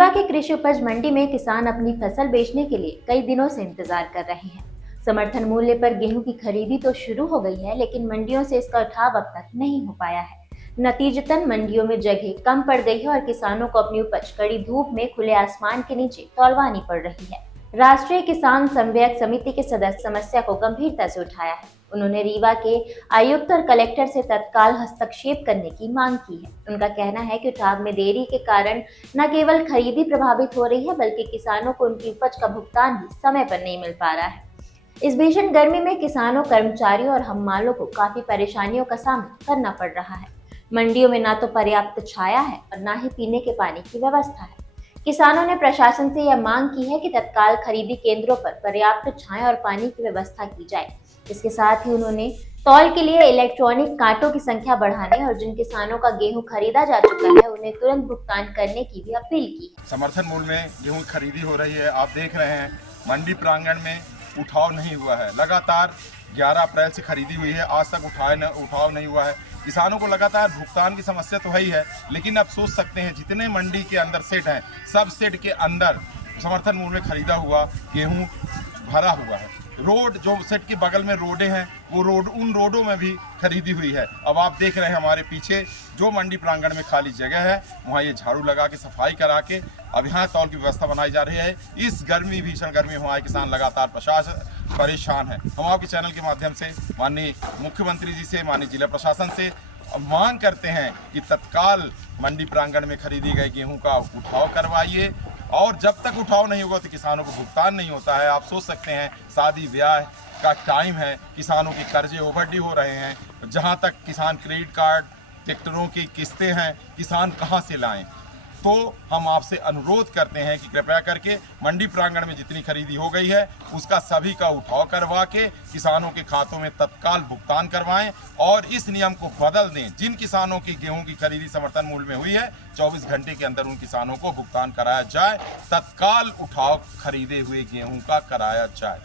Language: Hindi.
रीवा के कृषि उपज मंडी में किसान अपनी फसल बेचने के लिए कई दिनों से इंतजार कर रहे हैं। समर्थन मूल्य पर गेहूं की खरीदी तो शुरू हो गई है, लेकिन मंडियों से इसका उठाव अब तक नहीं हो पाया है। नतीजतन मंडियों में जगह कम पड़ गई है और किसानों को अपनी उपज कड़ी धूप में खुले आसमान के नीचे तौलवानी पड़ रही है। राष्ट्रीय किसान समन्वयक समिति के सदस्य समस्या को गंभीरता से उठाया है। उन्होंने रीवा के आयुक्त और कलेक्टर से तत्काल हस्तक्षेप करने की मांग की है। उनका कहना है कि उठाव में देरी के कारण न केवल खरीदी प्रभावित हो रही है, बल्कि किसानों को उनकी उपज का भुगतान भी समय पर नहीं मिल पा रहा है। इस भीषण गर्मी में किसानों, कर्मचारियों और हम्मालों को काफी परेशानियों का सामना करना पड़ रहा है। मंडियों में न तो पर्याप्त छाया है और न ही पीने के पानी की व्यवस्था है। किसानों ने प्रशासन से यह मांग की है कि तत्काल खरीदी केंद्रों पर पर्याप्त छाया और पानी की व्यवस्था की जाए। इसके साथ ही उन्होंने तौल के लिए इलेक्ट्रॉनिक कांटों की संख्या बढ़ाने और जिन किसानों का गेहूं खरीदा जा चुका है उन्हें तुरंत भुगतान करने की भी अपील की। समर्थन मूल्य में गेहूं की खरीदी हो रही है। आप देख रहे हैं मंडी प्रांगण में उठाव नहीं हुआ है। लगातार 11 अप्रैल से खरीदी हुई है, आज तक उठाव नहीं हुआ है। किसानों को लगातार भुगतान की समस्या तो है ही है, लेकिन आप सोच सकते हैं जितने मंडी के अंदर सेट हैं, सब सेट के अंदर समर्थन मूल्य में खरीदा हुआ गेहूं भरा हुआ है। रोड जो सेट के बगल में रोडें हैं, वो उन रोडों में भी खरीदी हुई है। अब आप देख रहे हैं हमारे पीछे जो मंडी प्रांगण में खाली जगह है, वहाँ ये झाड़ू लगा के सफाई करा के अब यहाँ तौल की व्यवस्था बनाई जा रही है। इस भीषण गर्मी में हमारे किसान लगातार परेशान है। हम आपके चैनल के माध्यम से माननीय मुख्यमंत्री जी से, माननीय जिला प्रशासन से मांग करते हैं कि तत्काल मंडी प्रांगण में खरीदी गई गेहूं का उठाव करवाइए, और जब तक उठाव नहीं होगा तो किसानों को भुगतान नहीं होता है। आप सोच सकते हैं शादी ब्याह का टाइम है, किसानों के कर्जे ओवरड्यू हो रहे हैं। जहां तक किसान क्रेडिट कार्ड, ट्रैक्टरों की किस्तें हैं, किसान कहां से लाएं। तो हम आपसे अनुरोध करते हैं कि कृपया करके मंडी प्रांगण में जितनी खरीदी हो गई है उसका सभी का उठाव करवा के किसानों के खातों में तत्काल भुगतान करवाएं, और इस नियम को बदल दें। जिन किसानों की गेहूं की खरीदी समर्थन मूल्य में हुई है, 24 घंटे के अंदर उन किसानों को भुगतान कराया जाए, तत्काल उठाव खरीदे हुए गेहूं का कराया जाए।